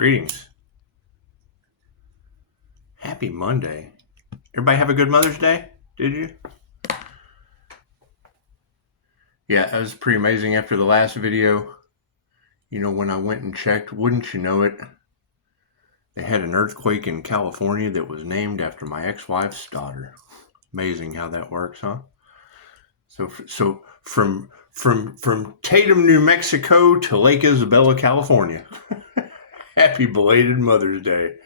Greetings. Happy Monday. Everybody have a good Mother's Day? Did you? Yeah, it was pretty amazing after the last video. You know, when I went and checked, wouldn't you know it, they had an earthquake in California that was named after my ex-wife's daughter. Amazing how that works, huh? So from Tatum, New Mexico to Lake Isabella, California. Happy belated Mother's Day.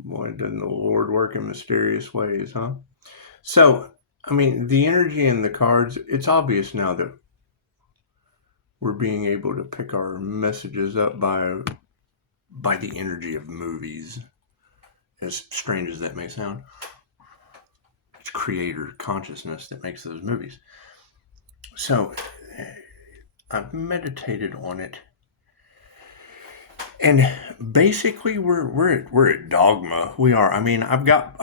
Boy, doesn't the Lord work in mysterious ways, huh? So, I mean, the energy in the cards, it's obvious now that we're being able to pick our messages up by the energy of movies, as strange as that may sound. It's creator consciousness that makes those movies. So, I've meditated on it. And basically, we're at dogma. We are. I mean, I've got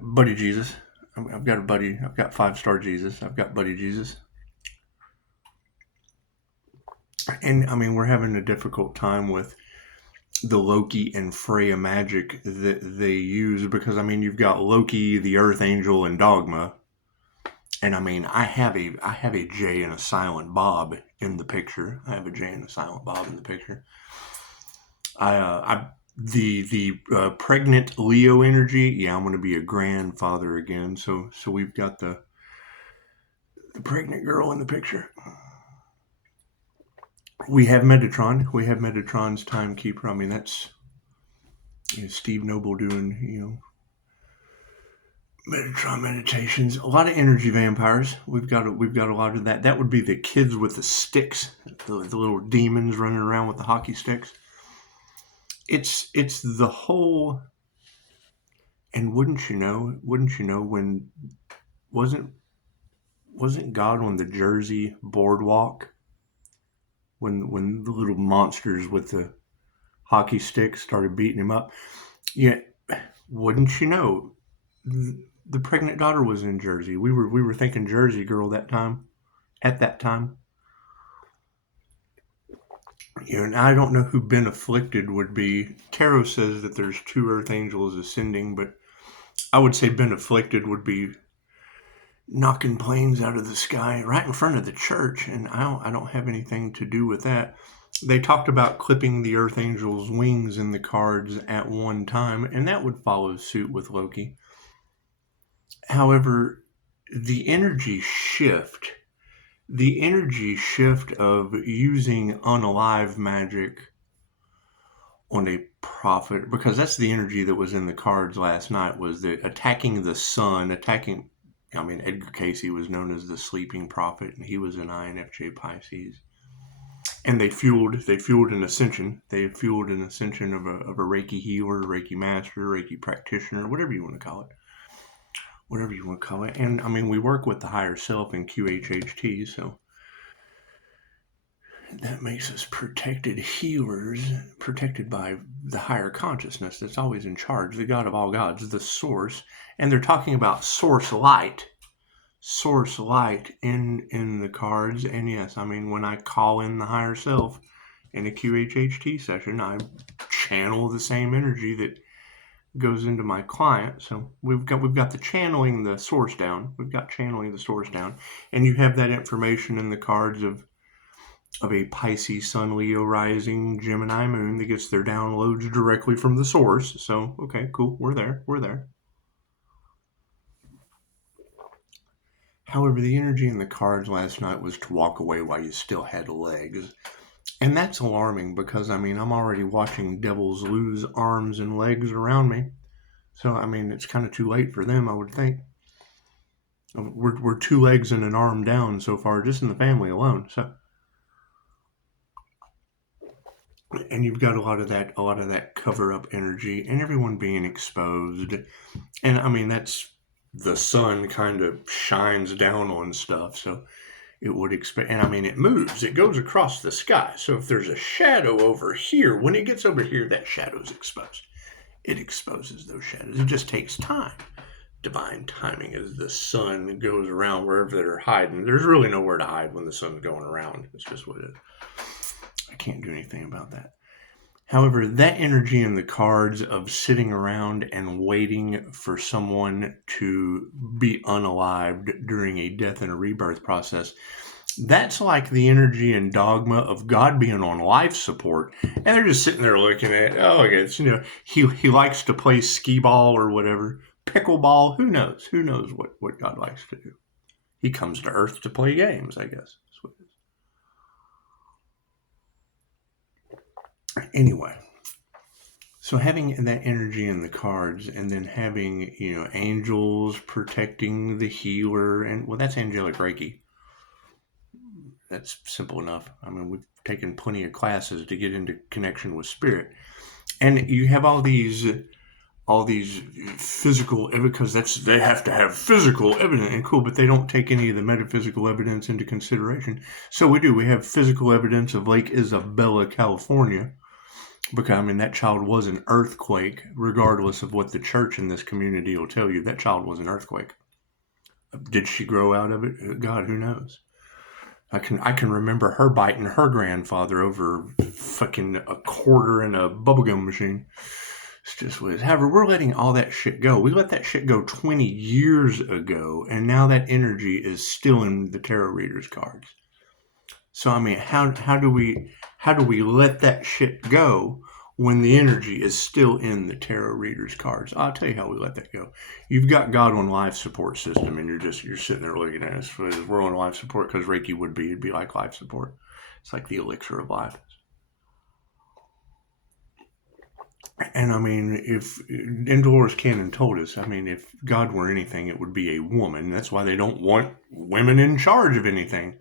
Buddy Jesus. I've got a buddy. I've got 5-star Jesus. I've got Buddy Jesus. And I mean, we're having a difficult time with the Loki and Freya magic that they use because I mean, you've got Loki, the Earth Angel, and Dogma. And I mean, I have a J and a silent Bob in the picture. I have a J and a silent Bob in the picture. The pregnant Leo energy. Yeah, I'm going to be a grandfather again. So we've got the pregnant girl in the picture. We have Metatron. We have Metatron's timekeeper. I mean, that's Steve Noble doing Metatron meditations. A lot of energy vampires. We've got a lot of that. That would be the kids with the sticks, the little demons running around with the hockey sticks. It's the whole. And wouldn't you know? When wasn't God on the Jersey boardwalk? When the little monsters with the hockey sticks started beating him up. Yeah, wouldn't you know, the pregnant daughter was in Jersey. We were thinking Jersey Girl at that time. And I don't know who been afflicted would be. Tarot says that there's 2 earth angels ascending, but I would say been afflicted would be knocking planes out of the sky right in front of the church, and I don't have anything to do with that. They talked about clipping the Earth Angel's wings in the cards at one time, and that would follow suit with Loki. However, the energy shift of using unalive magic on a prophet, because that's the energy that was in the cards last night, was that attacking the sun, I mean, Edgar Casey was known as the sleeping prophet, and he was an INFJ Pisces. And they fueled an ascension. They fueled an ascension of a Reiki healer, Reiki master, Reiki practitioner, whatever you want to call it. And I mean, we work with the higher self in QHHT, so that makes us protected healers, protected by the higher consciousness that's always in charge, the God of all gods, the source. And they're talking about source light in the cards. And yes, I mean, when I call in the higher self in a QHHT session, I channel the same energy that goes into my client. So we've got the channeling the source down. And you have that information in the cards of a Pisces Sun, Leo rising, Gemini moon that gets their downloads directly from the source. So, okay, cool. We're there. However, the energy in the cards last night was to walk away while you still had legs. And that's alarming because, I mean, I'm already watching devils lose arms and legs around me. So, I mean, it's kind of too late for them, I would think. We're 2 legs and an arm down so far, just in the family alone. So, and you've got a lot of that cover-up energy and everyone being exposed. And, I mean, that's the sun kind of shines down on stuff, so it would expect, and I mean, it moves, it goes across the sky. So if there's a shadow over here, when it gets over here, that shadow's exposed. It exposes those shadows. It just takes time. Divine timing as the sun goes around wherever they're hiding. There's really nowhere to hide when the sun's going around. It's just what it is. I can't do anything about that. However, that energy in the cards of sitting around and waiting for someone to be unalived during a death and a rebirth process, that's like the energy and dogma of God being on life support. And they're just sitting there looking at, oh, I guess, he likes to play skee ball or whatever, pickleball, who knows? Who knows what God likes to do? He comes to Earth to play games, I guess. That's what it is. Anyway, so having that energy in the cards and then having, angels protecting the healer, and well, that's angelic Reiki. That's simple enough. I mean, we've taken plenty of classes to get into connection with spirit. And you have all these physical, because they have to have physical evidence, and cool, but they don't take any of the metaphysical evidence into consideration. So we have physical evidence of Lake Isabella, California, because that child was an earthquake, regardless of what the church in this community will tell you. That child was an earthquake. Did she grow out of it? God, who knows? I can remember her biting her grandfather over fucking a quarter in a bubblegum machine. It's just what it is. However, we're letting all that shit go. We let that shit go 20 years ago, and now that energy is still in the tarot reader's cards. So how do we let that shit go when the energy is still in the tarot reader's cards? I'll tell you how we let that go. You've got God on life support system, and you're sitting there looking at us. We're on life support because Reiki it'd be like life support. It's like the elixir of life. And Dolores Cannon told us, if God were anything, it would be a woman. That's why they don't want women in charge of anything.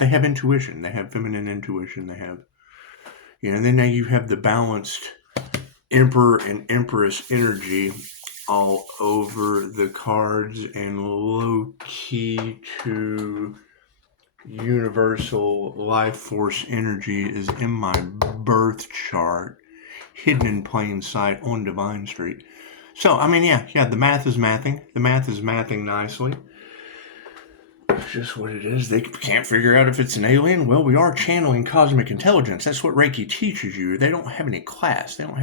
They have intuition. They have feminine intuition. They have, and then now you have the balanced Emperor and Empress energy all over the cards, and low key to universal life force energy is in my birth chart, hidden in plain sight on Divine Street. So, the math is mathing. The math is mathing nicely. It's just what it is. They can't figure out if it's an alien. Well, we are channeling cosmic intelligence. That's what Reiki teaches you. They don't have any class. So,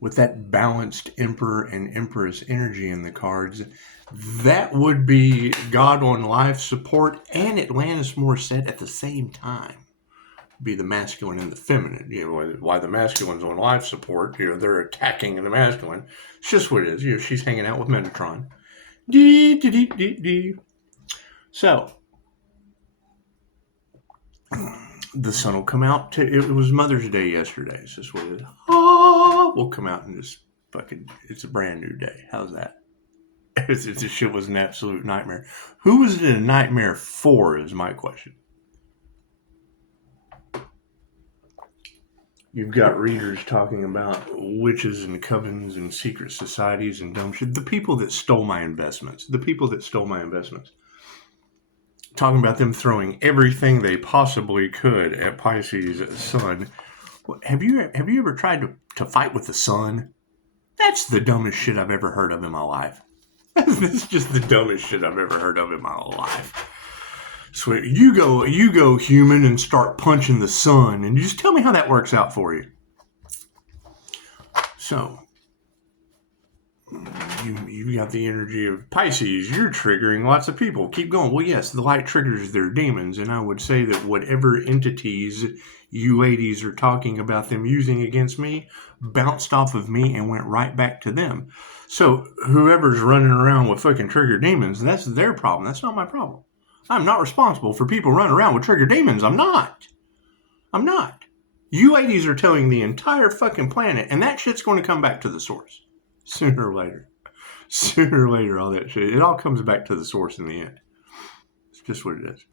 with that balanced Emperor and Empress energy in the cards, that would be God on life support and Atlantis Morissette at the same time. Be the masculine and the feminine. Why the masculine's on life support, they're attacking the masculine. It's just what it is. She's hanging out with Metatron. So, the sun will come out. It was Mother's Day yesterday. It's just what it is. We'll come out and just it's a brand new day. How's that? This shit was an absolute nightmare. Who was it a nightmare for is my question. You've got readers talking about witches and covens and secret societies and dumb shit. The people that stole my investments. Talking about them throwing everything they possibly could at Pisces' sun. Have you ever tried to fight with the sun? That's the dumbest shit I've ever heard of in my life. That's just the dumbest shit I've ever heard of in my life. So you go human and start punching the sun, and just tell me how that works out for you. So you got the energy of Pisces. You're triggering lots of people. Keep going. Well, yes, the light triggers their demons, and I would say that whatever entities you ladies are talking about them using against me bounced off of me and went right back to them. So whoever's running around with fucking trigger demons, that's their problem. That's not my problem. I'm not responsible for people running around with trigger demons. I'm not. You ladies are telling the entire fucking planet, and that shit's going to come back to the source. Sooner or later, all that shit. It all comes back to the source in the end. It's just what it is.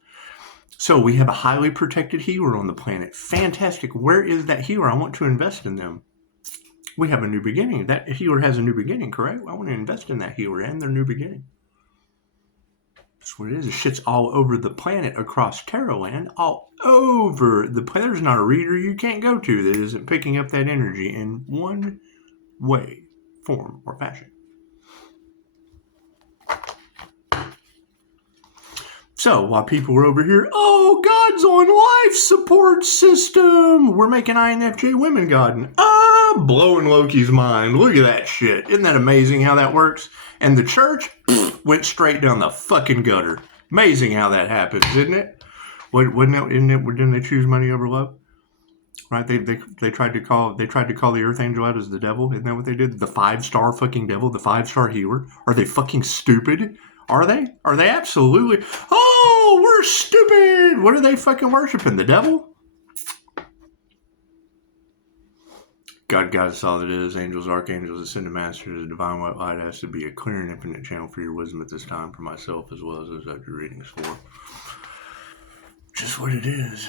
So we have a highly protected healer on the planet. Fantastic. Where is that healer? I want to invest in them. We have a new beginning. That healer has a new beginning, correct? I want to invest in that healer and their new beginning. That's what it is. The shit's all over the planet, across tarot land, all over the planet. There's not a reader you can't go to that isn't picking up that energy in one way, form, or fashion. So while people were over here, oh, God's on life support system. We're making INFJ women God. And, blowing Loki's mind. Look at that shit. Isn't that amazing how that works? And the church went straight down the fucking gutter. Amazing how that happens, isn't it? Didn't they choose money over love? Right? They tried to call the Earth Angel out as the devil. Isn't that what they did? The 5-star fucking devil, the 5-star healer. Are they fucking stupid? Are they? Are they absolutely? Oh, we're stupid. What are they fucking worshiping? The devil? God is all that is. Angels, archangels, ascended masters, the divine white light has to be a clear and infinite channel for your wisdom at this time, for myself as well as those that you're readings for. Just what it is.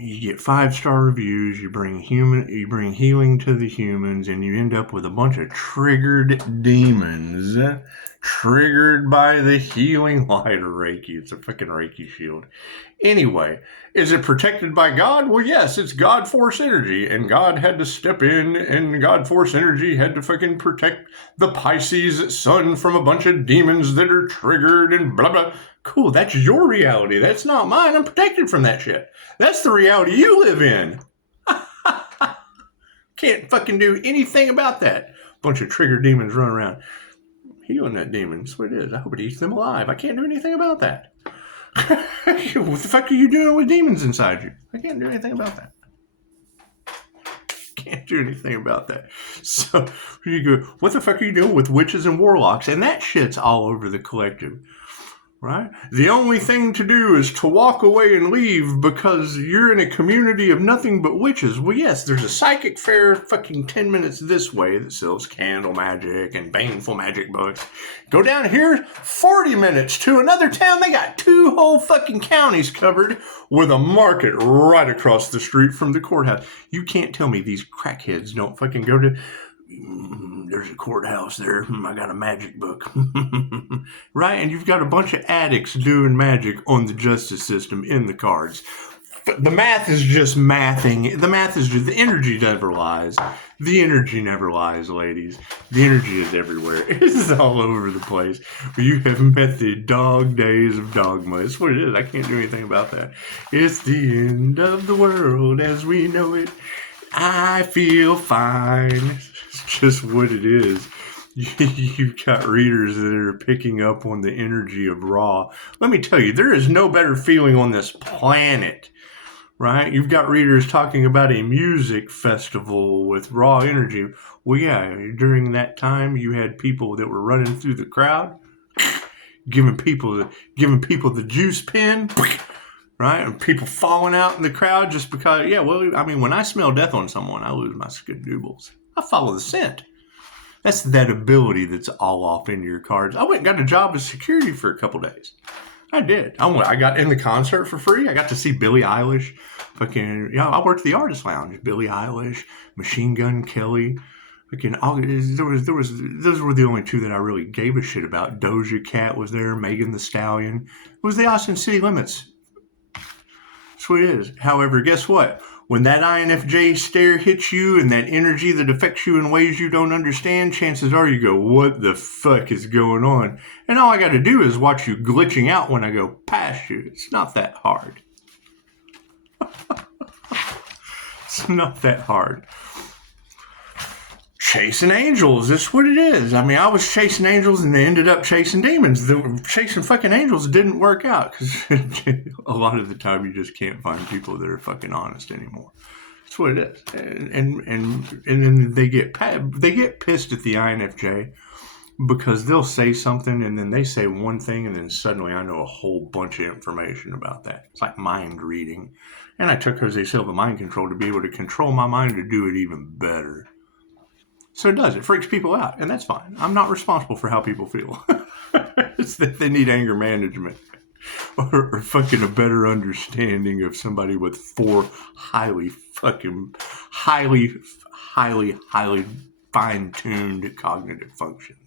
You get 5-star reviews, you bring healing to the humans, and you end up with a bunch of triggered demons. Triggered by the healing light of Reiki. It's a fucking Reiki shield. Anyway, is it protected by God? Well, yes, it's God Force energy, and God had to step in, and God Force energy had to fucking protect the Pisces sun from a bunch of demons that are triggered and blah, blah. Cool, that's your reality. That's not mine. I'm protected from that shit. That's the reality you live in. Can't fucking do anything about that. Bunch of triggered demons running around. Healing that demon. That's what it is. I hope it eats them alive. I can't do anything about that. What the fuck are you doing with demons inside you? I can't do anything about that. Can't do anything about that. So you go, what the fuck are you doing with witches and warlocks? And that shit's all over the collective. Right? The only thing to do is to walk away and leave because you're in a community of nothing but witches. Well, yes, there's a psychic fair fucking 10 minutes this way that sells candle magic and baneful magic books. Go down here, 40 minutes to another town. They got 2 whole fucking counties covered with a market right across the street from the courthouse. You can't tell me these crackheads don't fucking go to... There's a courthouse there. I got a magic book. Right? And you've got a bunch of addicts doing magic on the justice system in the cards. The math is just mathing. The math is just, the energy never lies. The energy never lies, ladies. The energy is everywhere. It's all over the place. You have met the dog days of dogma. It's what it is. I can't do anything about that. It's the end of the world as we know it. I feel fine. It's just what it is. You've got readers that are picking up on the energy of Ra. Let me tell you, there is no better feeling on this planet, right? You've got readers talking about a music festival with Ra energy. Well, yeah, during that time, you had people that were running through the crowd, giving people the juice pen. Right? And people falling out in the crowd just because, yeah, well, I mean, when I smell death on someone, I lose my skidoobles. I follow the scent. That's that ability that's all off into your cards. I went and got a job as security for a couple days. I did. I got in the concert for free. I got to see Billie Eilish. Fucking, yeah, I worked the artist lounge. Billie Eilish, Machine Gun Kelly. Fucking, those were the only 2 that I really gave a shit about. Doja Cat was there. Megan Thee Stallion. It was the Austin City Limits. That's what it is. However, guess what? When that INFJ stare hits you and that energy that affects you in ways you don't understand, chances are you go, what the fuck is going on? And all I got to do is watch you glitching out when I go past you. It's not that hard. It's not that hard. Chasing angels, that's what it is. I mean, I was chasing angels and they ended up chasing demons. Chasing fucking angels didn't work out because a lot of the time you just can't find people that are fucking honest anymore. That's what it is. And then they get pissed at the INFJ because they'll say something and then they say one thing and then suddenly I know a whole bunch of information about that. It's like mind reading. And I took Jose Silva mind control to be able to control my mind to do it even better. So it does. It freaks people out, and that's fine. I'm not responsible for how people feel. It's that they need anger management or fucking a better understanding of somebody with 4 highly fine-tuned cognitive functions.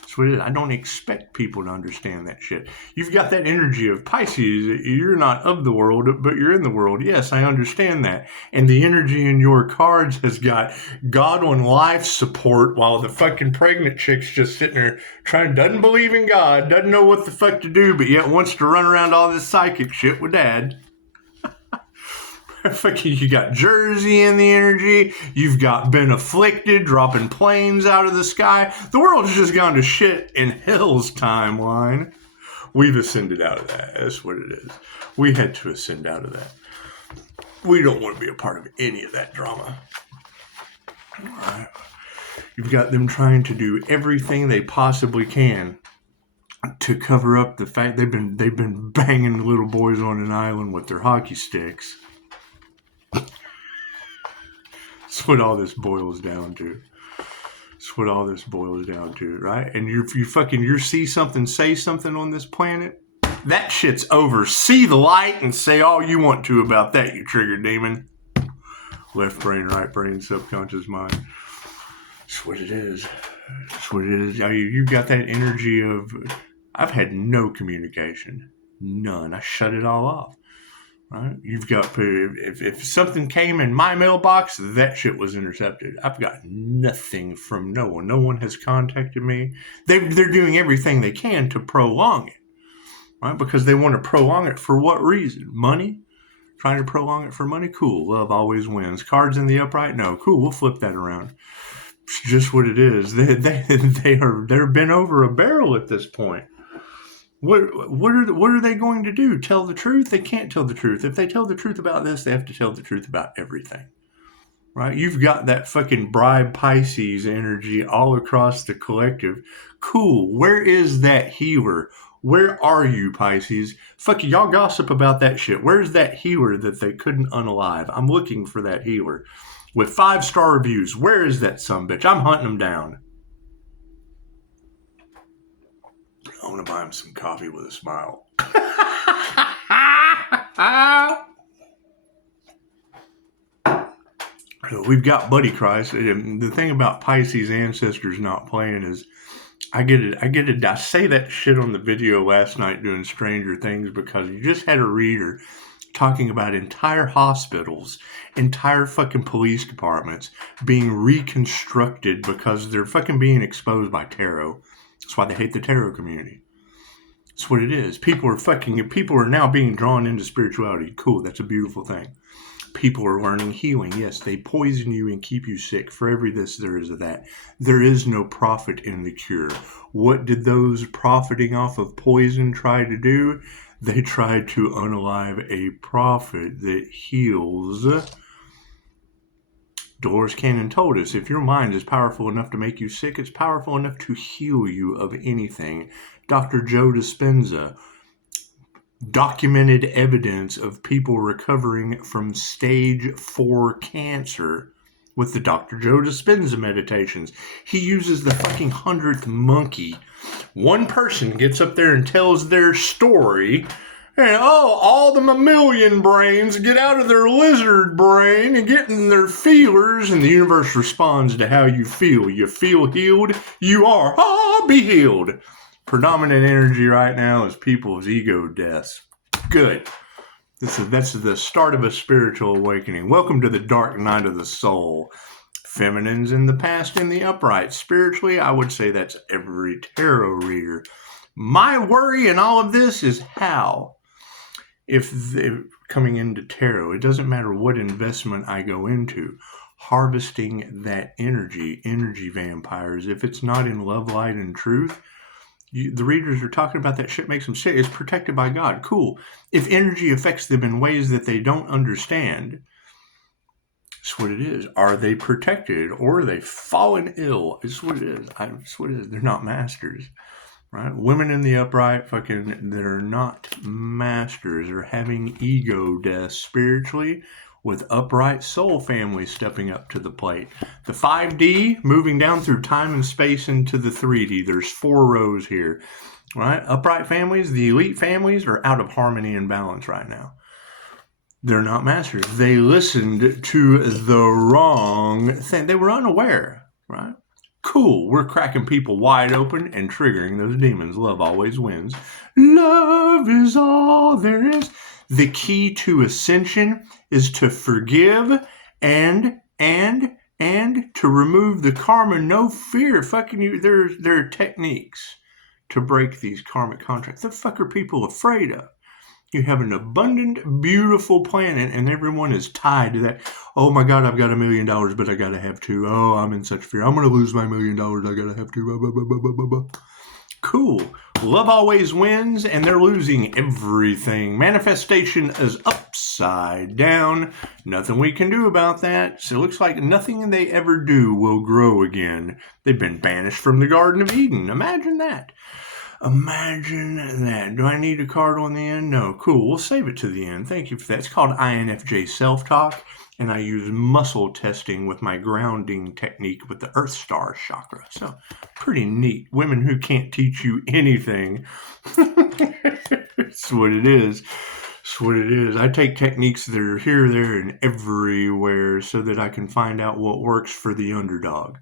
That's That's what it is. I don't expect people to understand that shit. You've got that energy of Pisces. You're not of the world, but you're in the world. Yes, I understand that. And the energy in your cards has got God on life support, while the fucking pregnant chick's just sitting there doesn't believe in God, doesn't know what the fuck to do, but yet wants to run around all this psychic shit with dad. Fucking, you got Jersey in the energy. You've got been afflicted, dropping planes out of the sky. The world's just gone to shit in hell's timeline. We've ascended out of that. That's what it is. We had to ascend out of that. We don't want to be a part of any of that drama. All right. You've got them trying to do everything they possibly can to cover up the fact they've been banging little boys on an island with their hockey sticks. That's what all this boils down to. That's what all this boils down to, right? And you see something, say something on this planet, that shit's over. See the light and say all you want to about that, you trigger demon. Left brain, right brain, subconscious mind. That's what it is. That's what it is. I mean, you've got that energy of, I've had no communication. None. I shut it all off. Right? You've got, if something came in my mailbox, that shit was intercepted. I've got nothing from no one. No one has contacted me. They're doing everything they can to prolong it, right? Because they want to prolong it for what reason? Money? Trying to prolong it for money? Cool. Love always wins. Cards in the upright? No. Cool. We'll flip that around. It's just what it is. They're bent over a barrel at this point. What are they going to do? Tell the truth? They can't tell the truth. If they tell the truth about this, they have to tell the truth about everything. Right? You've got that fucking bribe Pisces energy all across the collective. Cool. Where is that healer? Where are you, Pisces? Fuck, y'all gossip about that shit. Where's that healer that they couldn't unalive? I'm looking for that healer. With 5-star reviews. Where is that sumbitch? I'm hunting them down. I want to buy him some coffee with a smile. So we've got buddy cries. The thing about Pisces ancestors not playing is, I get it. I say that shit on the video last night doing Stranger Things because you just had a reader talking about entire hospitals, entire fucking police departments being reconstructed because they're fucking being exposed by tarot. That's why they hate the tarot community. That's what it is. People are now being drawn into spirituality. Cool, that's a beautiful thing. People are learning healing. Yes, they poison you and keep you sick. For every this, there is of that. There is no profit in the cure. What did those profiting off of poison try to do? They tried to unalive a prophet that heals. Dolores Cannon told us, if your mind is powerful enough to make you sick, it's powerful enough to heal you of anything. Dr. Joe Dispenza, documented evidence of people recovering from stage 4 cancer with the Dr. Joe Dispenza meditations. He uses the fucking 100th monkey. One person gets up there and tells their story, and all the mammalian brains get out of their lizard brain and get in their feelers, and the universe responds to how you feel. You feel healed, you are. Be healed. Predominant energy right now is people's ego deaths. Good. That's the start of a spiritual awakening. Welcome to the dark night of the soul. Feminines in the past in the upright. Spiritually, I would say that's every tarot reader. My worry in all of this is how. If they're coming into tarot, it doesn't matter what investment I go into, harvesting that energy vampires, if it's not in love, light, and truth, the readers are talking about that shit makes them sick. It's protected by God. Cool. If energy affects them in ways that they don't understand, that's what it is. Are they protected or are they fallen ill? It's what it is. It's what it is. They're not masters. Right? Women in the upright that are not masters are having ego death spiritually with upright soul families stepping up to the plate. The 5D moving down through time and space into the 3D. There's 4 rows here. Right? Upright families, the elite families are out of harmony and balance right now. They're not masters. They listened to the wrong thing. They were unaware. Right? Cool, we're cracking people wide open and triggering those demons. Love always wins. Love is all there is. The key to ascension is to forgive and to remove the karma. No fear. Fucking you. There are techniques to break these karmic contracts. The fuck are people afraid of? You have an abundant, beautiful planet, and everyone is tied to that. Oh my God, I've got $1 million, but I gotta have two. Oh, I'm in such fear. I'm gonna lose my $1 million. I gotta have two. Cool. Love always wins, and they're losing everything. Manifestation is upside down. Nothing we can do about that. So it looks like nothing they ever do will grow again. They've been banished from the Garden of Eden. Imagine that. Imagine that. Do I need a card on the end? No. Cool. We'll save it to the end. Thank you for that. It's called INFJ Self-Talk, and I use muscle testing with my grounding technique with the Earth Star chakra. So, pretty neat. Women who can't teach you anything. That's what it is. That's what it is. I take techniques that are here, there, and everywhere so that I can find out what works for the underdog.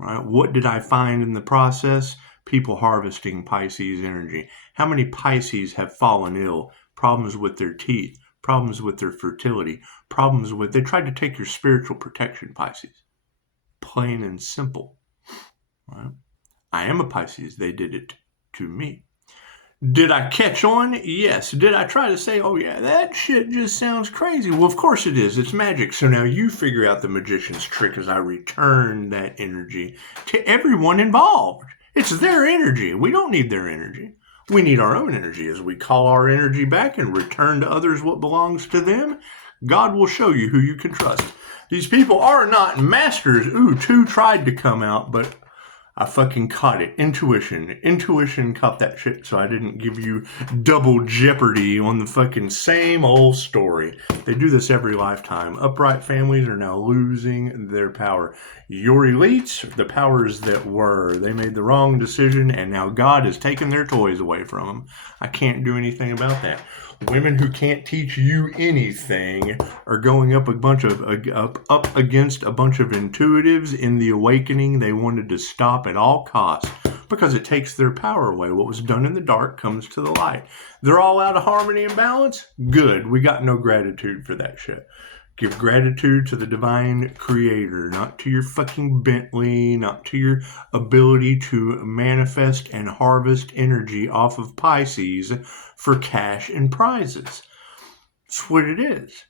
Right? What did I find in the process? People harvesting Pisces energy. How many Pisces have fallen ill? Problems with their teeth, problems with their fertility, problems with, they tried to take your spiritual protection, Pisces. Plain and simple. Right? I am a Pisces. They did it to me. Did I catch on? Yes. Did I try to say, oh yeah, that shit just sounds crazy? Well, of course it is. It's magic. So now you figure out the magician's trick as I return that energy to everyone involved. It's their energy. We don't need their energy. We need our own energy. As we call our energy back and return to others what belongs to them, God will show you who you can trust. These people are not masters. Ooh, 2 tried to come out, but I fucking caught it. Intuition caught that shit, so I didn't give you double jeopardy on the fucking same old story. They do this every lifetime. Upright families are now losing their power. Your elites, the powers that were, they made the wrong decision, and now God has taken their toys away from them. I can't do anything about that. Women who can't teach you anything are going up against a bunch of intuitives in the awakening they wanted to stop at all costs because it takes their power away. What was done in the dark comes to the light. They're all out of harmony and balance? Good. We got no gratitude for that shit. Give gratitude to the divine creator, not to your fucking Bentley, not to your ability to manifest and harvest energy off of Pisces for cash and prizes. That's what it is.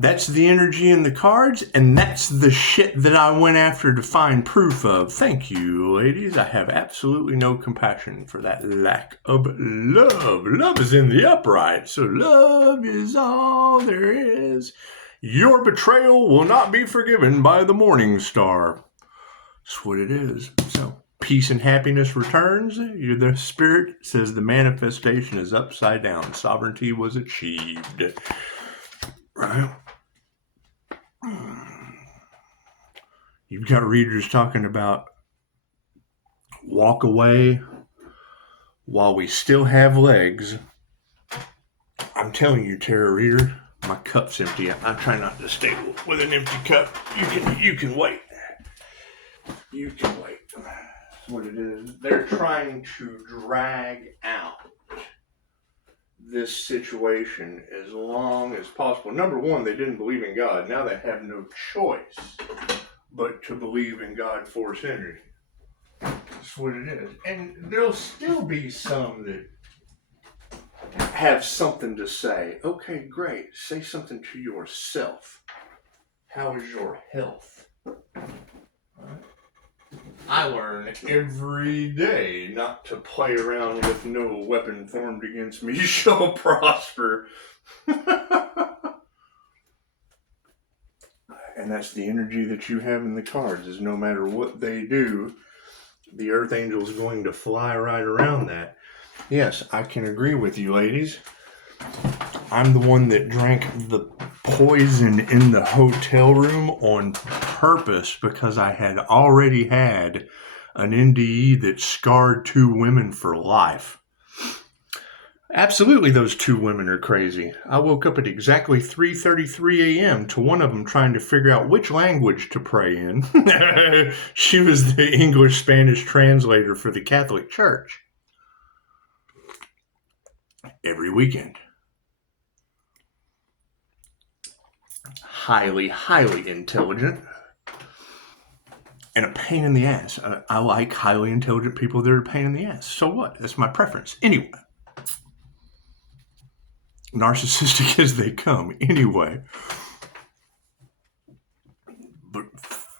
That's the energy in the cards, and that's the shit that I went after to find proof of. Thank you, ladies. I have absolutely no compassion for that lack of love. Love is in the upright, so love is all there is. Your betrayal will not be forgiven by the morning star. That's what it is. So, peace and happiness returns. The spirit says the manifestation is upside down. Sovereignty was achieved. Right? You've got readers talking about walk away while we still have legs. I'm telling you, tarot reader, my cup's empty. I try not to stay with an empty cup. You can wait. You can wait. That's what it is. They're trying to drag out this situation as long as possible. Number one, they didn't believe in God. Now they have no choice but to believe in God force energy. That's what it is. And there'll still be some that have something to say. Okay, great. Say something to yourself. How is your health? Right? I learn every day not to play around with no weapon formed against me shall prosper. And that's the energy that you have in the cards, is no matter what they do, the Earth Angel is going to fly right around that. Yes, I can agree with you, ladies. I'm the one that drank the poison in the hotel room on purpose because I had already had an NDE that scarred 2 women for life. Absolutely, those two women are crazy. I woke up at exactly 3:33 a.m. to one of them trying to figure out which language to pray in. She was the English-Spanish translator for the Catholic Church. Every weekend. Highly, highly intelligent. And a pain in the ass. I like highly intelligent people that are a pain in the ass. So what? That's my preference. Anyway. Narcissistic as they come. Anyway. But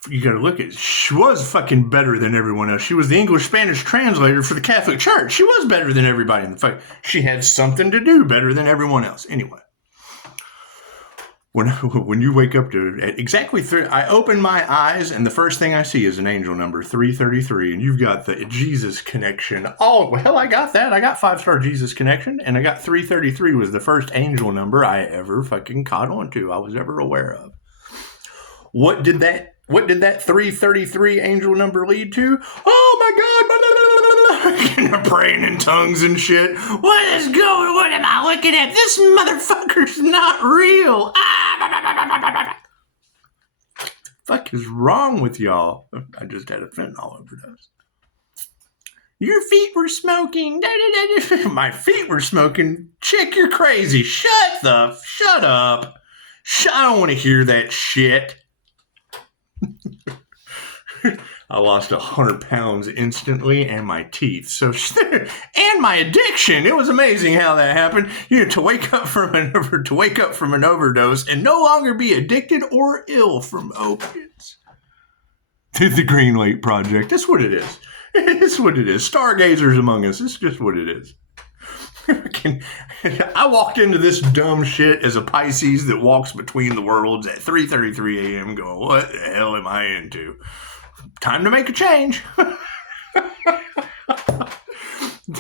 you gotta look at it. She was fucking better than everyone else. She was the English-Spanish translator for the Catholic Church. She was better than everybody in the fight. She had something to do better than everyone else. Anyway. When you wake up to exactly 3, I open my eyes and the first thing I see is an angel number 333, and you've got the Jesus connection. Oh, well, I got that. I got 5-star Jesus connection, and I got 333 was the first angel number I ever fucking caught on to. I was ever aware of. What did that 333 angel number lead to? Oh my God! Praying in tongues and shit. What is going? What am I looking at? This motherfucker's not real. Fuck is wrong with y'all? I just had a fentanyl overdose. Your feet were smoking. My feet were smoking. Chick, you're crazy. Shut up. I don't want to hear that shit. I lost 100 pounds instantly, and my teeth. And my addiction. It was amazing how that happened. You know, to wake up from an overdose and no longer be addicted or ill from opiates. The Green Lake Project. That's what it is. It's what it is. Stargazers among us. It's just what it is. I walked into this dumb shit as a Pisces that walks between the worlds at 3:33 a.m. going, what the hell am I into? Time to make a change.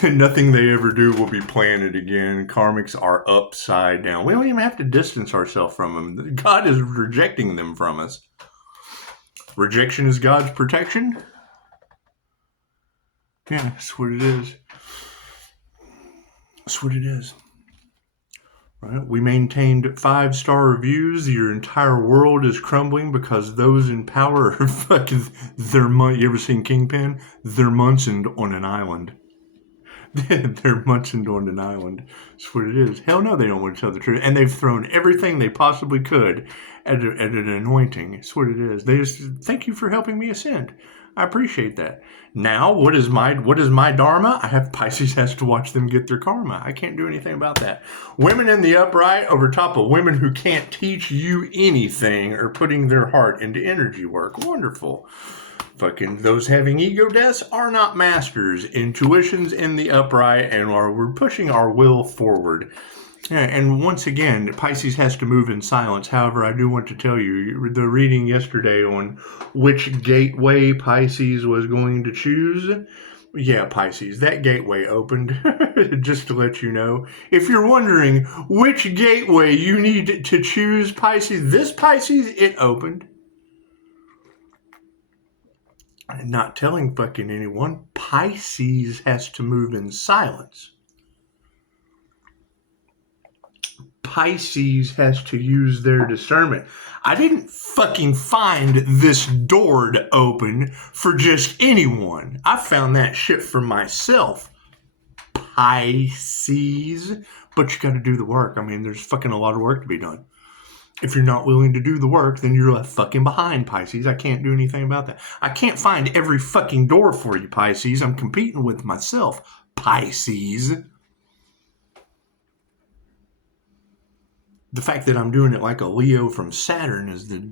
Nothing they ever do will be planted again. Karmics are upside down. We don't even have to distance ourselves from them. God is rejecting them from us. Rejection is God's protection. Yeah, that's what it is. That's what it is. Right? We maintained 5-star reviews. Your entire world is crumbling because those in power are fucking. You ever seen Kingpin? They're munching on an island. They're munching on an island. That's what it is. Hell no, they don't want to tell the truth. And they've thrown everything they possibly could at an anointing. That's what it is. They just thank you for helping me ascend. I appreciate that. Now, what is my dharma? Pisces has to watch them get their karma. I can't do anything about that. Women in the upright over top of women who can't teach you anything are putting their heart into energy work. Wonderful. Fucking those having ego deaths are not masters. Intuition's in the upright, and we're pushing our will forward. Yeah, and once again, Pisces has to move in silence. However, I do want to tell you, the reading yesterday on which gateway Pisces was going to choose. Yeah, Pisces, that gateway opened, just to let you know. If you're wondering which gateway you need to choose, Pisces, this Pisces, it opened. I'm not telling fucking anyone. Pisces has to move in silence. Pisces has to use their discernment. I didn't fucking find this door to open for just anyone. I found that shit for myself. Pisces. But you gotta do the work. I mean, there's fucking a lot of work to be done. If you're not willing to do the work, then you're left fucking behind, Pisces. I can't do anything about that. I can't find every fucking door for you, Pisces. I'm competing with myself, Pisces. The fact that I'm doing it like a Leo from Saturn is the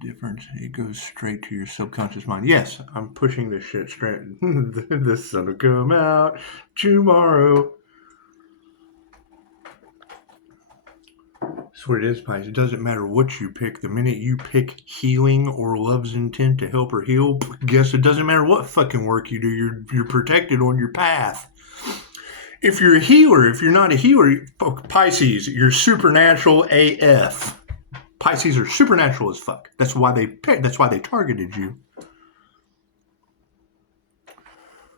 difference. It goes straight to your subconscious mind. Yes, I'm pushing this shit straight. The sun will come out tomorrow. That's what it is, Pisces. It doesn't matter what you pick. The minute you pick healing or love's intent to help or heal, guess it doesn't matter what fucking work you do. You're protected on your path. If you're a healer, if you're not a healer, Pisces, you're supernatural AF. Pisces are supernatural as fuck. That's why they targeted you.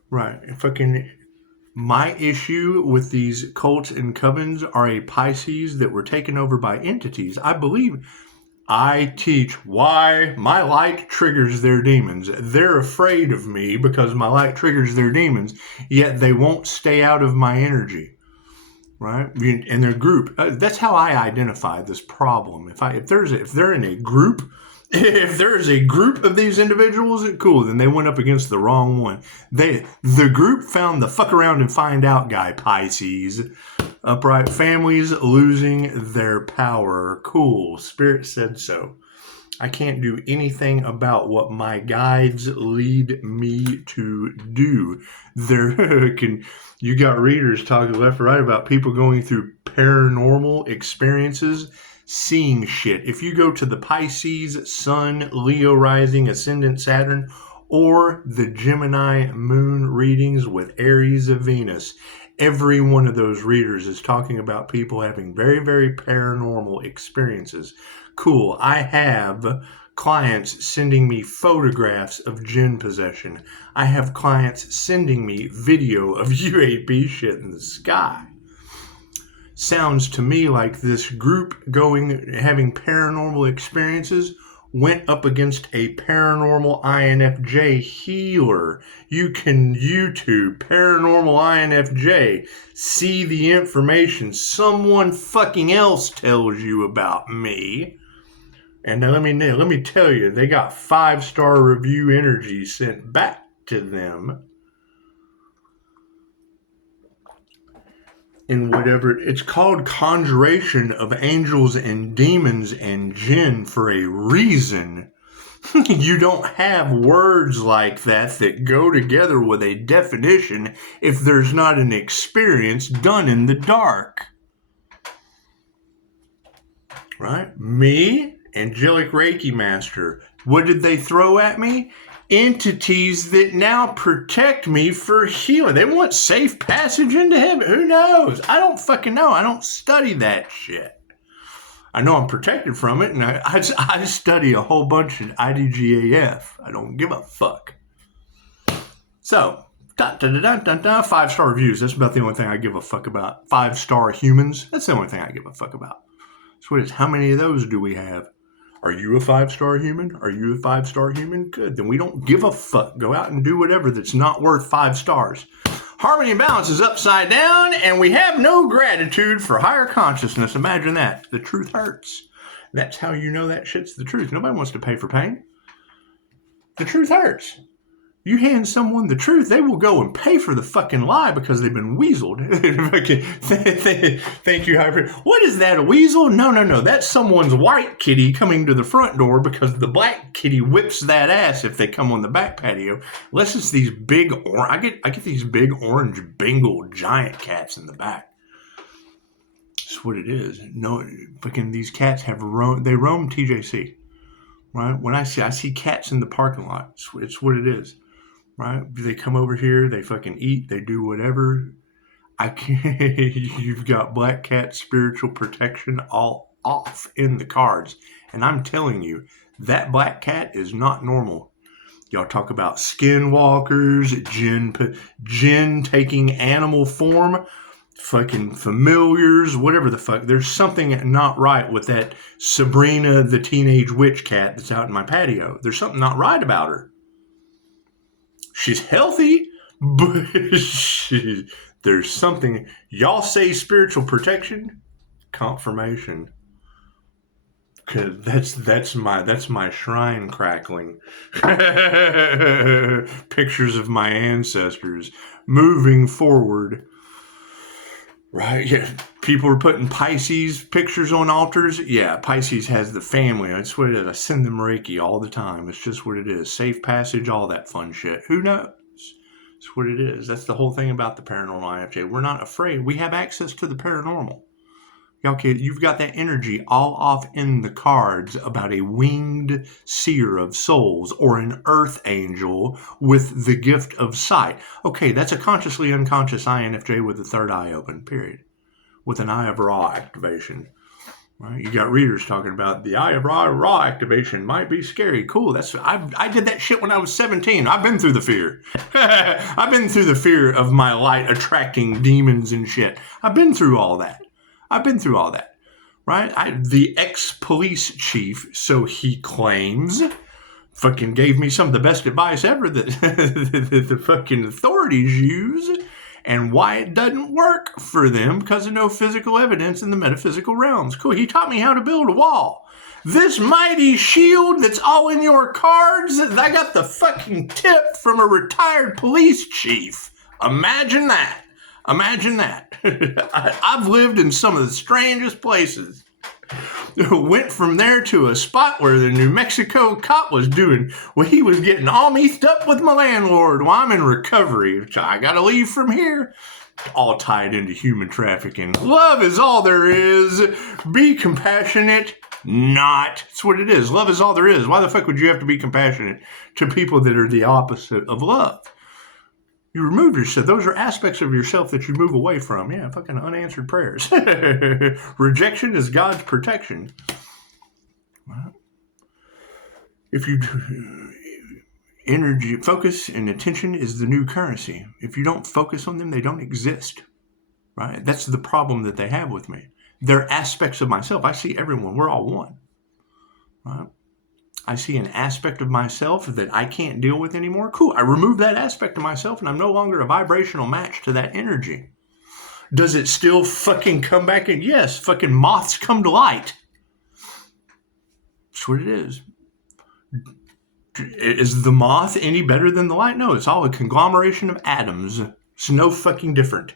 Right. Fucking My issue with these cults and covens are a Pisces that were taken over by entities. I believe I teach why my light triggers their demons. They're afraid of me because my light triggers their demons, yet they won't stay out of my energy. Right? In their group. That's how I identify this problem. If they're in a group, if there is a group of these individuals, cool, then they went up against the wrong one. The group found the fuck around and find out guy, Pisces. Upright families losing their power. Cool. Spirit said so. I can't do anything about what my guides lead me to do. You got readers talking left or right about people going through paranormal experiences, seeing shit. If you go to the Pisces, Sun, Leo rising, Ascendant Saturn, or the Gemini moon readings with Aries of Venus, every one of those readers is talking about people having very, very paranormal experiences. Cool. I have clients sending me photographs of jinn possession. I have clients sending me video of UAP shit in the sky. Sounds to me like this group having paranormal experiences went up against a paranormal INFJ healer. You can YouTube paranormal INFJ, see the information someone fucking else tells you about me. And now let me tell you, they got 5-star review energy sent back to them. In whatever, it's called conjuration of angels and demons and jinn for a reason. You don't have words like that go together with a definition if there's not an experience done in the dark. Right? Me, Angelic Reiki Master. What did they throw at me? Entities that now protect me for healing. They want safe passage into heaven. Who knows? I don't fucking know. I don't study that shit. I know I'm protected from it, and I study a whole bunch of IDGAF. I don't give a fuck. So, 5-star reviews. That's about the only thing I give a fuck about. 5-star humans. That's the only thing I give a fuck about. So what is, how many of those do we have? Are you a 5-star human? Are you a 5-star human? Good. Then we don't give a fuck. Go out and do whatever that's not worth 5 stars. Harmony and balance is upside down, and we have no gratitude for higher consciousness. Imagine that. The truth hurts. That's how you know that shit's the truth. Nobody wants to pay for pain. The truth hurts. You hand someone the truth, they will go and pay for the fucking lie because they've been weaseled. Thank you, High Priest. What is that, a weasel? No. That's someone's white kitty coming to the front door because the black kitty whips that ass if they come on the back patio. Unless it's these big, I get these big orange Bengal giant cats in the back. That's what it is. No, fucking these cats roam TJC. Right? When I see cats in the parking lot, it's what it is. Right? They come over here, they fucking eat, they do whatever. You've got black cat spiritual protection all off in the cards. And I'm telling you, that black cat is not normal. Y'all talk about skinwalkers, jinn taking animal form, fucking familiars, whatever the fuck. There's something not right with that Sabrina the teenage witch cat that's out in my patio. There's something not right about her. She's healthy, but there's something. Y'all say spiritual protection, confirmation. Cause that's my shrine crackling. Pictures of my ancestors moving forward. Right? Yeah. People are putting Pisces pictures on altars. Yeah, Pisces has the family. That's what it is. I send them Reiki all the time. It's just what it is. Safe passage, all that fun shit. Who knows? It's what it is. That's the whole thing about the paranormal IFJ. We're not afraid. We have access to the paranormal. Y'all kid, you've got that energy all off in the cards about a winged seer of souls or an earth angel with the gift of sight. Okay, that's a consciously unconscious INFJ with the third eye open, period. With an eye of Ra activation. Right? You got readers talking about the eye of Ra activation might be scary. Cool. I did that shit when I was 17. I've been through the fear. I've been through the fear of my light attracting demons and shit. I've been through all that. Right? The ex-police chief, so he claims, fucking gave me some of the best advice ever that the fucking authorities use, and why it doesn't work for them because of no physical evidence in the metaphysical realms. Cool. He taught me how to build a wall. This mighty shield that's all in your cards, I got the fucking tip from a retired police chief. Imagine that. I've lived in some of the strangest places. Went from there to a spot where the New Mexico cop was doing, well, he was getting all methed up with my landlord while I'm in recovery. I gotta leave from here. All tied into human trafficking. Love is all there is. Be compassionate. Not. That's what it is. Love is all there is. Why the fuck would you have to be compassionate to people that are the opposite of love? You remove yourself. Those are aspects of yourself that you move away from. Yeah, fucking unanswered prayers. Rejection is God's protection. Well, if you energy, focus and attention is the new currency. If you don't focus on them, they don't exist. Right? That's the problem that they have with me. They're aspects of myself. I see everyone. We're all one. Right? I see an aspect of myself that I can't deal with anymore. Cool. I remove that aspect of myself and I'm no longer a vibrational match to that energy. Does it still fucking come back in? Yes, fucking moths come to light. That's what it is. Is the moth any better than the light? No, it's all a conglomeration of atoms. It's no fucking different.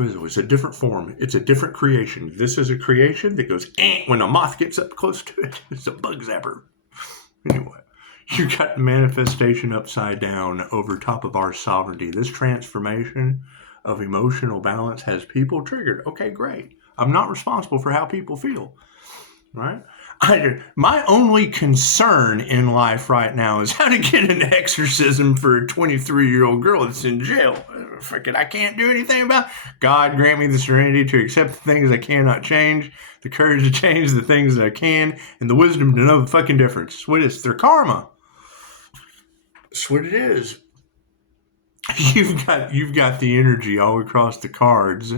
It's a different form. It's a different creation. This is a creation that goes when a moth gets up close to it. It's a bug zapper. Anyway, you got manifestation upside down over top of our sovereignty. This transformation of emotional balance has people triggered. Okay, great. I'm not responsible for how people feel. Right? My only concern in life right now is how to get an exorcism for a 23-year-old girl that's in jail. Fucking, I can't do anything about it. God grant me the serenity to accept the things I cannot change, the courage to change the things that I can, and the wisdom to know the fucking difference. That's what it is. Their karma. That's what it is. You've got the energy all across the cards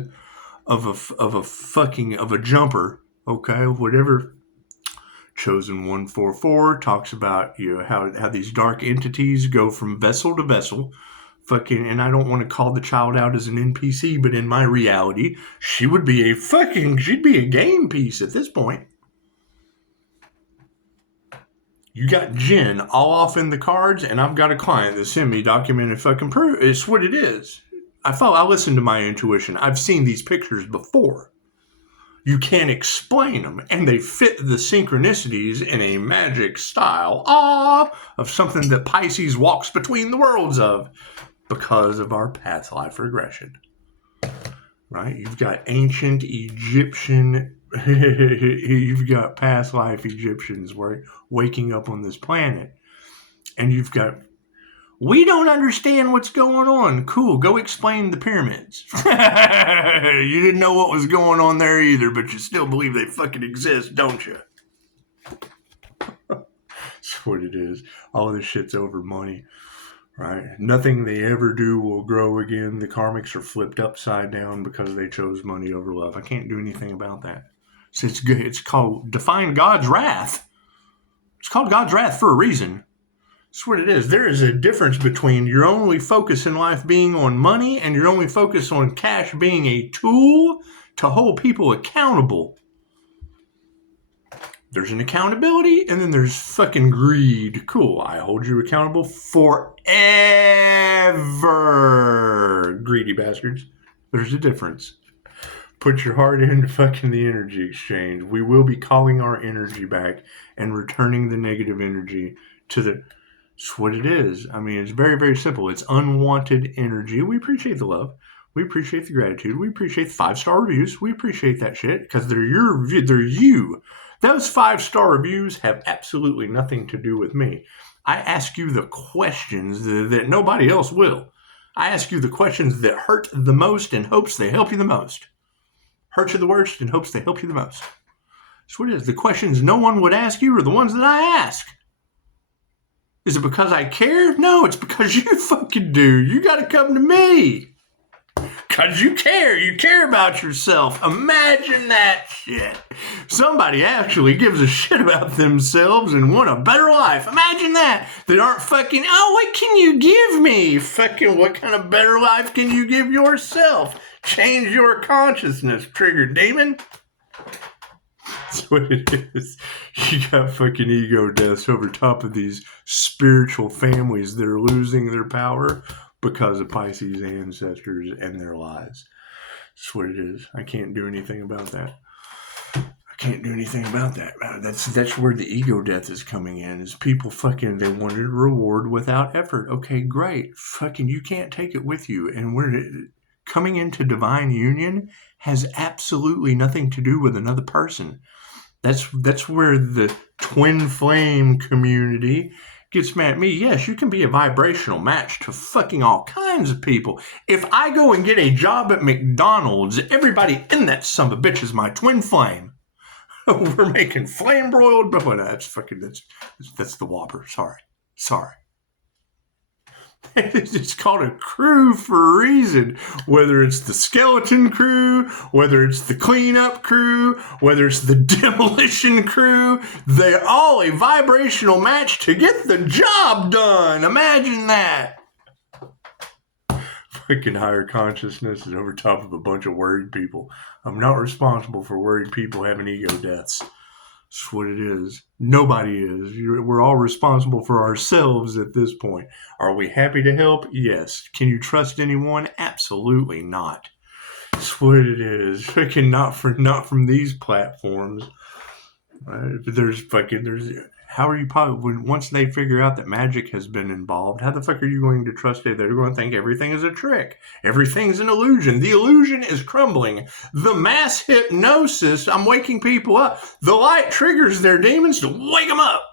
of a jumper. Okay, whatever. Chosen 144 talks about how these dark entities go from vessel to vessel. Fucking, and I don't want to call the child out as an NPC, but in my reality, she'd be a game piece at this point. You got Jen all off in the cards, and I've got a client that sent me documented fucking proof. It's what it is. I listen to my intuition. I've seen these pictures before. You can't explain them, and they fit the synchronicities in a magic style of something that Pisces walks between the worlds of because of our past life regression. Right? You've got ancient Egyptian, you've got past life Egyptians waking up on this planet, and you've got, we don't understand what's going on. Cool, go explain the pyramids. You didn't know what was going on there either, but you still believe they fucking exist, don't you? That's what it is. All of this shit's over money, right? Nothing they ever do will grow again. The karmics are flipped upside down because they chose money over love. I can't do anything about that. So it's called define God's wrath. It's called God's wrath for a reason. That's what it is. There is a difference between your only focus in life being on money and your only focus on cash being a tool to hold people accountable. There's an accountability, and then there's fucking greed. Cool, I hold you accountable forever, greedy bastards. There's a difference. Put your heart into fucking the energy exchange. We will be calling our energy back and returning the negative energy to the... It's what it is. I mean, it's very, very simple. It's unwanted energy. We appreciate the love. We appreciate the gratitude. We appreciate the 5-star reviews. We appreciate that shit because they're you. Those 5-star reviews have absolutely nothing to do with me. I ask you the questions that nobody else will. I ask you the questions that hurt the most in hopes they help you the most. hurt you the worst in hopes they help you the most. That's what it is. The questions no one would ask you are the ones that I ask. Is it because I care? No, it's because you fucking do. You got to come to me. Because you care. You care about yourself. Imagine that shit. Somebody actually gives a shit about themselves and want a better life. Imagine that. They aren't fucking, oh, what can you give me? Fucking, what kind of better life can you give yourself? Change your consciousness, triggered demon. That's what it is. You got fucking ego deaths over top of these spiritual families that are losing their power because of Pisces ancestors and their lies. That's what it is. I can't do anything about that. I can't do anything about that. That's where the ego death is coming in. Is people fucking, they wanted a reward without effort. Okay, great. Fucking, you can't take it with you. And coming into divine union has absolutely nothing to do with another person. That's where the twin flame community gets mad at me. Yes, you can be a vibrational match to fucking all kinds of people. If I go and get a job at McDonald's, everybody in that son of a bitch is my twin flame. We're making flame broiled, but that's the Whopper. Sorry. It's called a crew for a reason. Whether it's the skeleton crew, whether it's the cleanup crew, whether it's the demolition crew, they're all a vibrational match to get the job done. Imagine that. Fucking higher consciousness is over top of a bunch of worried people. I'm not responsible for worried people having ego deaths. That's what it is. Nobody is. We're all responsible for ourselves at this point. Are we happy to help? Yes. Can you trust anyone? Absolutely not. That's what it is. Fucking not from these platforms. How are you once they figure out that magic has been involved, how the fuck are you going to trust it? They're going to think everything is a trick. Everything's an illusion. The illusion is crumbling. The mass hypnosis, I'm waking people up. The light triggers their demons to wake them up.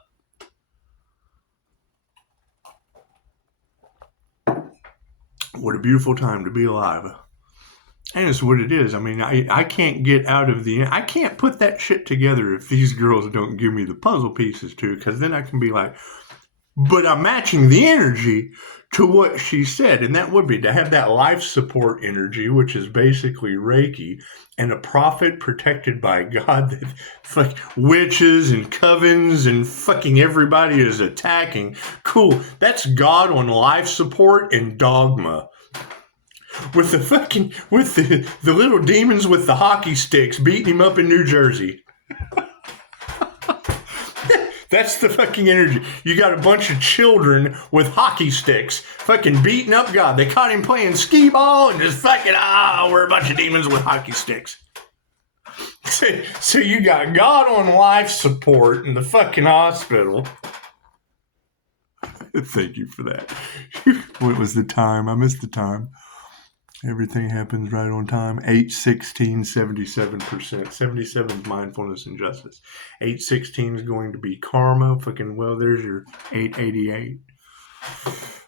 What a beautiful time to be alive. And it's what it is. I mean, I can't get out of I can't put that shit together if these girls don't give me the puzzle pieces too, because then I can be like, but I'm matching the energy to what she said. And that would be to have that life support energy, which is basically Reiki, and a prophet protected by God that fuck witches and covens and fucking everybody is attacking. Cool. That's God on life support and dogma. With the little demons with the hockey sticks beating him up in New Jersey. That's the fucking energy. You got a bunch of children with hockey sticks fucking beating up God. They caught him playing skee ball and just fucking, we're a bunch of demons with hockey sticks. So you got God on life support in the fucking hospital. Thank you for that. What was the time? I missed the time. Everything happens right on time. 8:16, 77%. 77 is mindfulness and justice. 8:16 is going to be karma. Fucking, well, there's your 888.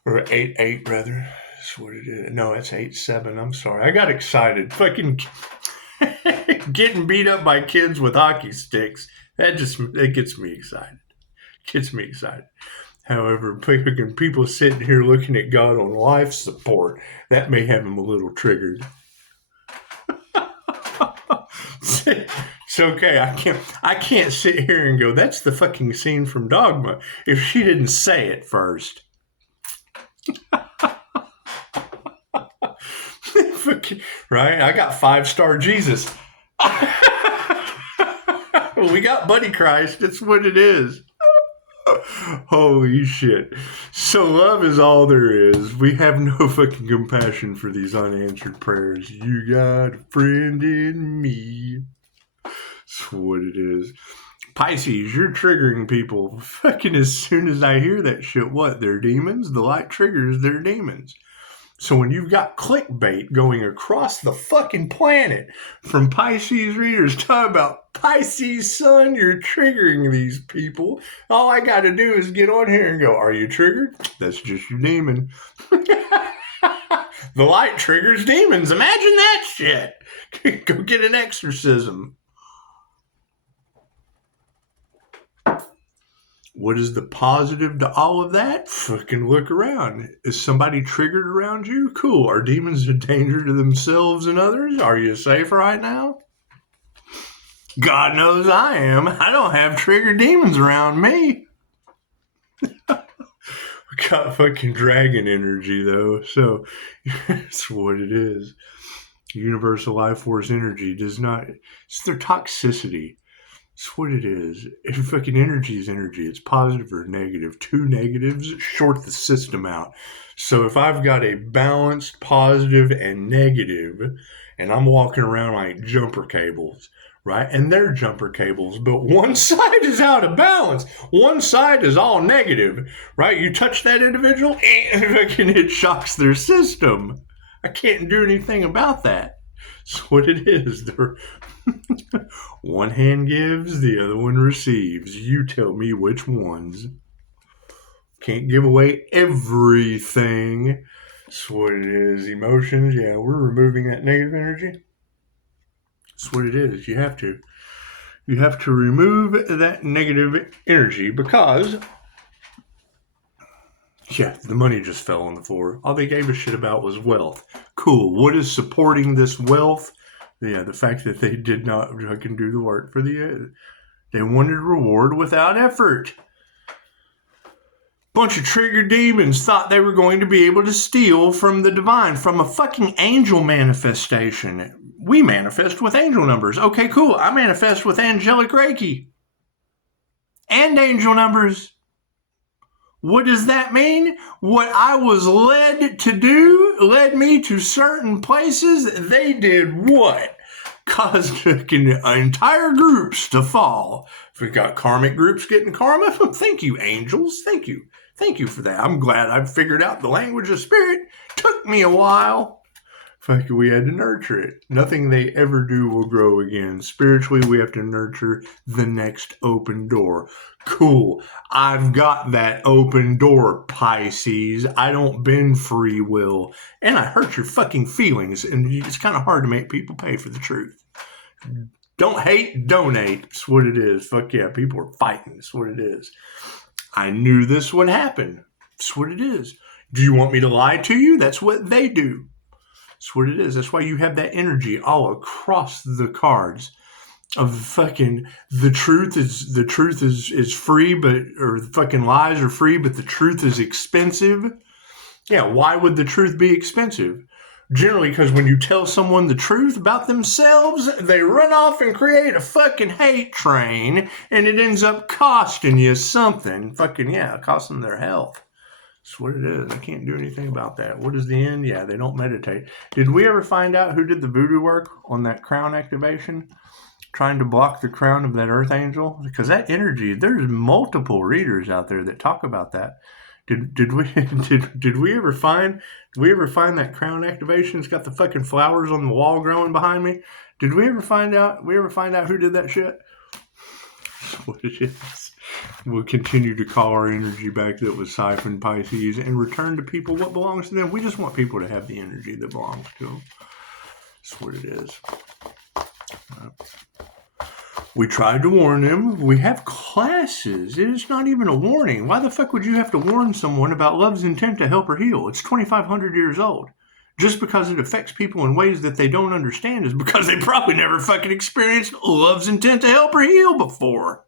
Or 88, rather. That's what it is. No, that's 87. I'm sorry. I got excited. Fucking getting beat up by kids with hockey sticks. It gets me excited. Gets me excited. However, people sitting here looking at God on life support, that may have them a little triggered. It's okay. I can't sit here and go, that's the fucking scene from Dogma, if she didn't say it first. Right? I got 5-star Jesus. We got Buddy Christ. That's what it is. Holy shit. So love is all there is. We have no fucking compassion for these unanswered prayers. You got a friend in me. That's what it is. Pisces, you're triggering people. Fucking as soon as I hear that shit, what? They're demons? The light triggers their demons. So when you've got clickbait going across the fucking planet from Pisces readers talking about Pisces, son, you're triggering these people. All I got to do is get on here and go, are you triggered? That's just your demon. The light triggers demons. Imagine that shit. Go get an exorcism. What is the positive to all of that? Fucking look around. Is somebody triggered around you? Cool. Are demons a danger to themselves and others? Are you safe right now? God knows I am. I don't have triggered demons around me. Got fucking dragon energy though, so that's what it is. Universal life force energy does not, it's their toxicity. It's what it is. Fucking energy is energy. It's positive or negative. Two negatives short the system out. So if I've got a balanced positive and negative, and I'm walking around like jumper cables, right? And they're jumper cables, but one side is out of balance. One side is all negative, right? You touch that individual, and it shocks their system. I can't do anything about that. That's what it is. One hand gives, the other one receives. You tell me which ones. Can't give away everything. That's what it is. Emotions, yeah, we're removing that negative energy. That's what it is. You have to. You have to remove that negative energy because, yeah, the money just fell on the floor. All they gave a shit about was wealth. Cool. What is supporting this wealth? Yeah, the fact that they did not fucking do the work for they wanted reward without effort. Bunch of triggered demons thought they were going to be able to steal from the divine, from a fucking angel manifestation. We manifest with angel numbers. Okay, cool. I manifest with angelic Reiki. And angel numbers. What does that mean? What I was led to do led me to certain places. They did what? Caused entire groups to fall. If we got karmic groups getting karma, thank you, angels. Thank you. Thank you for that. I'm glad I figured out the language of spirit. Took me a while. We had to nurture it. Nothing they ever do will grow again. Spiritually, we have to nurture the next open door. Cool. I've got that open door, Pisces. I don't bend free will. And I hurt your fucking feelings. And it's kind of hard to make people pay for the truth. Don't hate, donate. That's what it is. Fuck yeah, people are fighting. That's what it is. I knew this would happen. That's what it is. Do you want me to lie to you? That's what they do. That's what it is. That's why you have that energy all across the cards of fucking the truth is free, or the fucking lies are free, but the truth is expensive. Yeah, why would the truth be expensive? Generally, because when you tell someone the truth about themselves, they run off and create a fucking hate train, and it ends up costing you something. Fucking, yeah, costing their health. That's what it is. I can't do anything about that. What is the end? Yeah, they don't meditate. Did we ever find out who did the voodoo work on that crown activation? Trying to block the crown of that earth angel? Because that energy, there's multiple readers out there that talk about that. Did we ever find that crown activation? It's got the fucking flowers on the wall growing behind me. Did we ever find out who did that shit? That's what it is. We'll continue to call our energy back that was Scythe and Pisces and return to people what belongs to them. We just want people to have the energy that belongs to them. That's what it is. We tried to warn them. We have classes. It's not even a warning. Why the fuck would you have to warn someone about love's intent to help or heal? It's 2,500 years old. Just because it affects people in ways that they don't understand is because they probably never fucking experienced love's intent to help or heal before.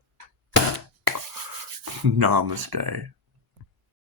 Namaste.